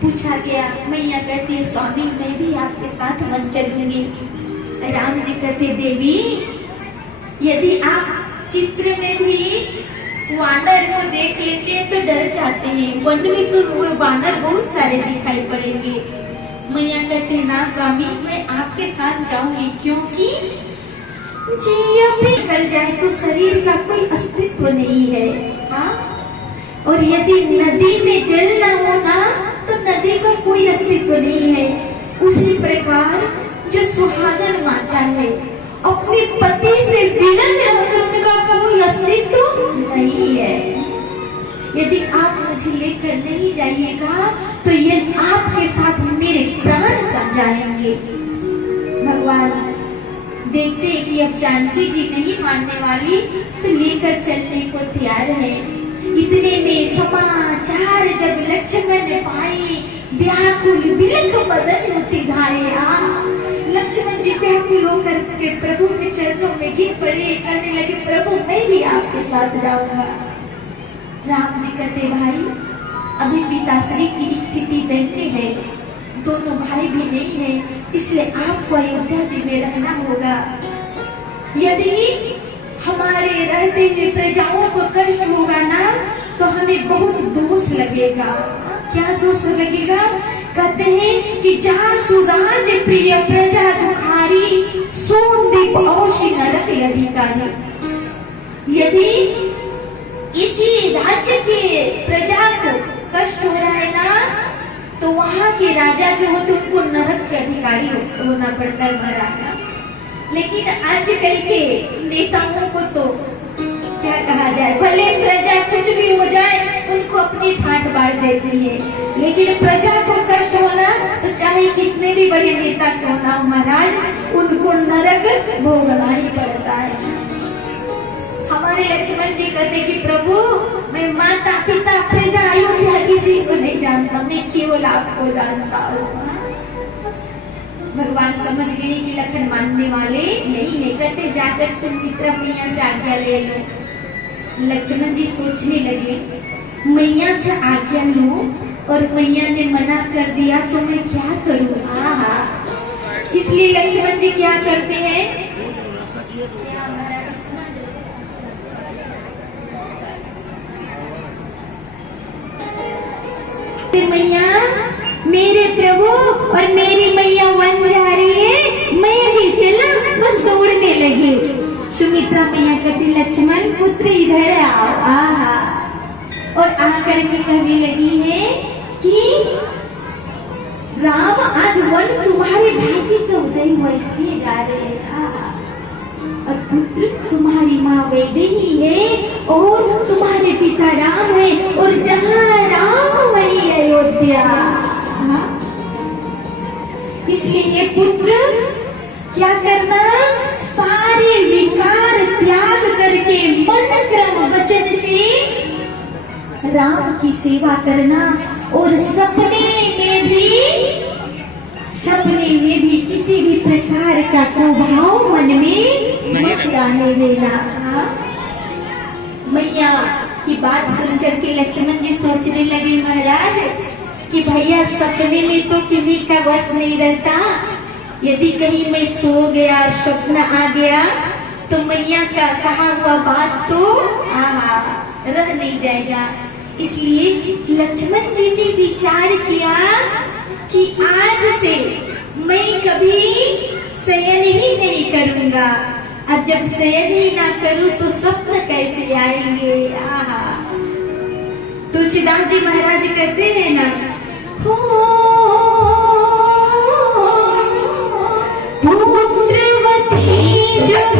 पूछा गया, मैया कहती है स्वामी मैं भी आपके साथ मन चलूंगी। राम जी कहते देवी यदि आप चित्र में भी वानर को देख लेते हैं तो डर जाते हैं, वन में तो वो वानर बहुत सारे दिखाई पड़ेंगे। मैया कहते ना स्वामी मैं आपके साथ जाऊंगी, क्योंकि जब भी निकल जाए तो शरीर का कोई अस्तित्व नहीं है। हाँ, और यदि नदी में जल ना हो ना तो नदी का कोई अस्तित्व नहीं है। उसी प्रकार जो सुहागन माता है अपने पति से बिना रहकर उनका कोई अस्तित्व नहीं है। यदि आप मुझे लेकर नहीं जाइएगा तो ये आपके साथ मेरे प्राण सड़ जाएंगे। भगवान देखते हैं कि अब जानकी जी नहीं मानने वाली तो लेकर चलने को तैयार है। इतने में समाचार जब लक्ष्मण पाए व्याकुल विलख बदन उठी धाए। लक्ष्मण जी व्याकुल होकर के प्रभु के चरणों में गिर पड़े, कहने लगे प्रभु मैं भी आपके साथ जाऊंगा। राम जी कहते भाई अभी पिताश्री की स्थिति दैन्य है, दोनों भाई भी नहीं है, इसलिए आपको अयोध्या जी में रहना होगा। यदि हमारे रहते हुए प्रजाओं को कष्ट होगा ना तो हमें बहुत दोष लगेगा। क्या दोष लगेगा? कहते हैं कि जहाँ सुराज प्रिय प्रजा दुखारी सोनदीप औषि नरक अधिकारी। यदि इसी राज्य के प्रजा को कष्ट हो रहा है ना तो वहाँ के राजा जो होते उनको नरक के अधिकारी होना पड़ता है, मराना। लेकिन आजकल के नेताओं को तो क्या कहा जाए, भले प्रजा कुछ भी हो जाए उनको अपनी ठाट बाढ़ देती है, लेकिन प्रजा को कष्ट होना तो चाहे कितने भी बड़े नेता क्यों ना हो महाराज, उनको नरक भोगना ही पड़ता है। हमारे लक्ष्मण जी कहते कि प्रभु मैं माता पिता प्रजा अयोध्या किसी को नहीं जानता, मैं केवल आपको जानता हूँ। भगवान समझ गए कि लखन मानने वाले नहीं है, कहते जाकर सुमित्रा मैया से आज्ञा ले लो। लक्ष्मण जी सोचने लगे मैया से आज्ञा लो और मैया ने मना कर दिया तो मैं क्या करूँ। इसलिए लक्ष्मण जी क्या करते हैं, मैया मेरे प्रभु और मेरी मैया वन जा रही है, मैं भी चला, बस दौड़ने लगी। सुमित्रा मैया कहती लक्ष्मण पुत्र इधर आओ। और आकर के कहने लगी है कि राम आज वन तुम्हारे भाग्य का उदय हुआ इसलिए जा रहे हैं। और पुत्र तुम्हारी माँ वैदेही है और तुम्हारे पिता राम है, और जहाँ राम वही अयोध्या। इसलिए ये पुत्र क्या करना, सारे विकार त्याग करके मन क्रम वचन से राम की सेवा करना, और सपने में भी किसी भी प्रकार का प्रभाव मन में मत आने देना। मैया की बात सुनकर के लक्ष्मण जी सोचने लगे महाराज कि भैया सपने में तो किन्हीं का वश नहीं रहता, यदि कहीं मैं सो गया और स्वप्न आ गया तो मैया का कहा हुआ बात तो रह नहीं जाएगा। इसलिए लक्ष्मण जी ने विचार किया कि आज से मैं कभी शयन ही नहीं करूंगा, और जब शयन ही ना करूं तो स्वप्न कैसे आएंगे। तुलसीदास जी महाराज कहते हैं ना, हो पुत्रवती जुग